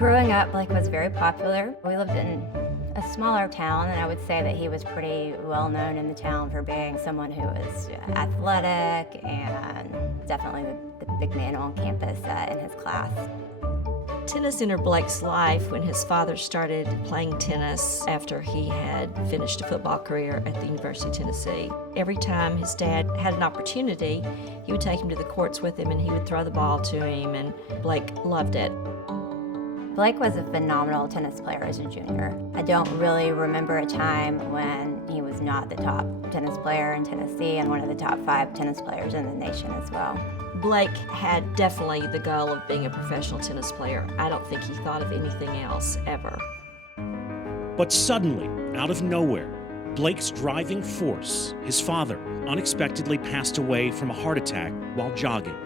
Growing up, Blake was very popular. We lived in a smaller town, and I would say that he was pretty well known in the town for being someone who was athletic and definitely the big man on campus in his class. Tennis entered Blake's life when his father started playing tennis after he had finished a football career at the University of Tennessee. Every time his dad had an opportunity, he would take him to the courts with him and he would throw the ball to him, and Blake loved it. Blake was a phenomenal tennis player as a junior. I don't really remember a time when he was not the top tennis player in Tennessee and one of the top 5 tennis players in the nation as well. Blake had definitely the goal of being a professional tennis player. I don't think he thought of anything else ever. But suddenly, out of nowhere, Blake's driving force, his father, unexpectedly passed away from a heart attack while jogging.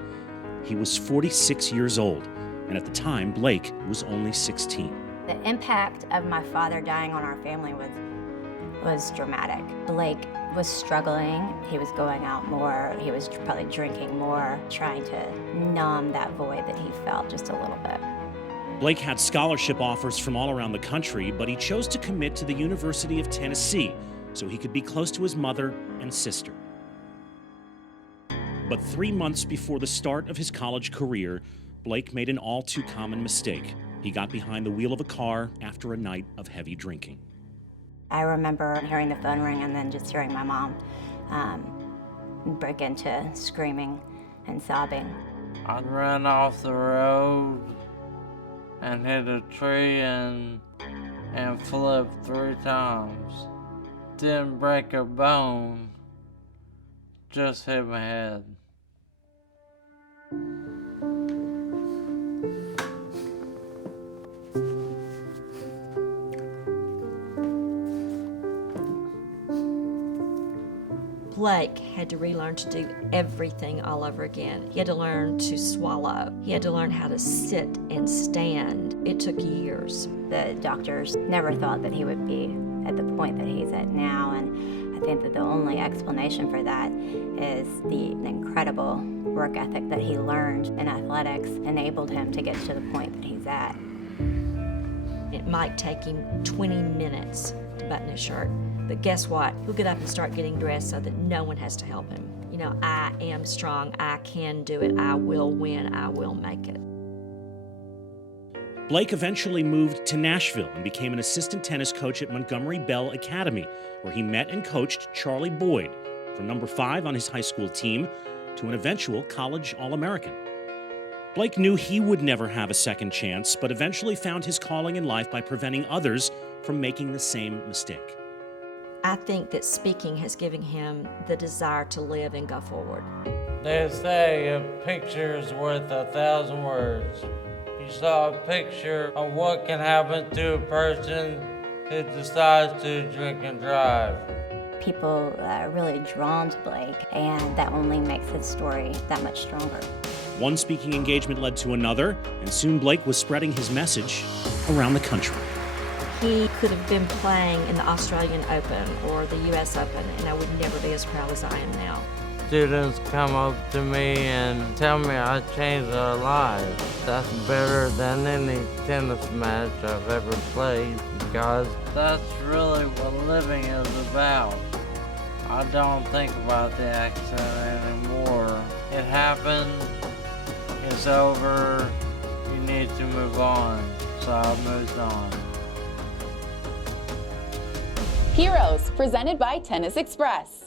He was 46 years old, and at the time, Blake was only 16. The impact of my father dying on our family was dramatic. Blake was struggling. He was going out more. He was probably drinking more, trying to numb that void that he felt just a little bit. Blake had scholarship offers from all around the country, but he chose to commit to the University of Tennessee so he could be close to his mother and sister. But 3 months before the start of his college career, Blake made an all too common mistake. He got behind the wheel of a car after a night of heavy drinking. I remember hearing the phone ring and then just hearing my mom break into screaming and sobbing. I ran off the road and hit a tree and flipped 3 times. Didn't break a bone, just hit my head. Blake had to relearn to do everything all over again. He had to learn to swallow. He had to learn how to sit and stand. It took years. The doctors never thought that he would be at the point that he's at now, and I think that the only explanation for that is the incredible work ethic that he learned in athletics enabled him to get to the point that he's at. It might take him 20 minutes to button his shirt. But guess what? He'll get up and start getting dressed so that no one has to help him. You know, I am strong, I can do it, I will win, I will make it. Blake eventually moved to Nashville and became an assistant tennis coach at Montgomery Bell Academy, where he met and coached Charlie Boyd, from number 5 on his high school team to an eventual college All-American. Blake knew he would never have a second chance, but eventually found his calling in life by preventing others from making the same mistake. I think that speaking has given him the desire to live and go forward. They say a picture is worth 1,000 words. You saw a picture of what can happen to a person who decides to drink and drive. People are really drawn to Blake, and that only makes his story that much stronger. One speaking engagement led to another, and soon Blake was spreading his message around the country. He could have been playing in the Australian Open or the US Open, and I would never be as proud as I am now. Students come up to me and tell me I changed their lives. That's better than any tennis match I've ever played, because that's really what living is about. I don't think about the accident anymore. It happened, it's over, you need to move on. So I moved on. Heroes, presented by Tennis Express.